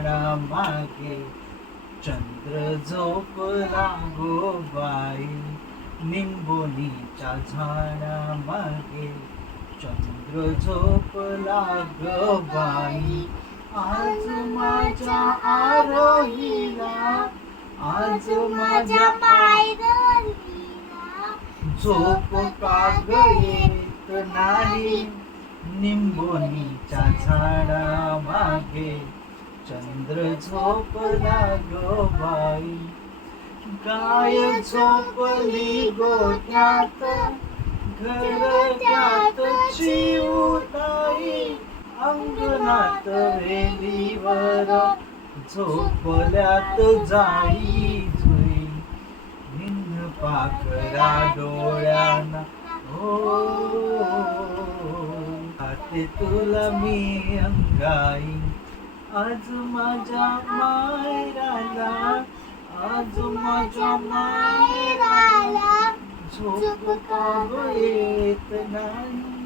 झाडा मागे चंद्र झोपला गो बाई, निंबोनीच्या झाडा मागे चंद्र झोपला ग बाई. आज माझ्या आरोहीला, आज माझ्या मायरलीला झोप का ग येत नाही, निंबोनीच्या झाडा मागे चंद्र झोपला ग बाई. गाय झोपली गोठ्यात, घरट्यात चिऊताई, अंगणात वेलीवर झोपल्यात जाई जुई. निन्न पाखरा डोळ्याना हो, आते तुला मी अंगाई. आज माझ्या मायराला, आज माझ्या मायराला झोप का ग येत नाही.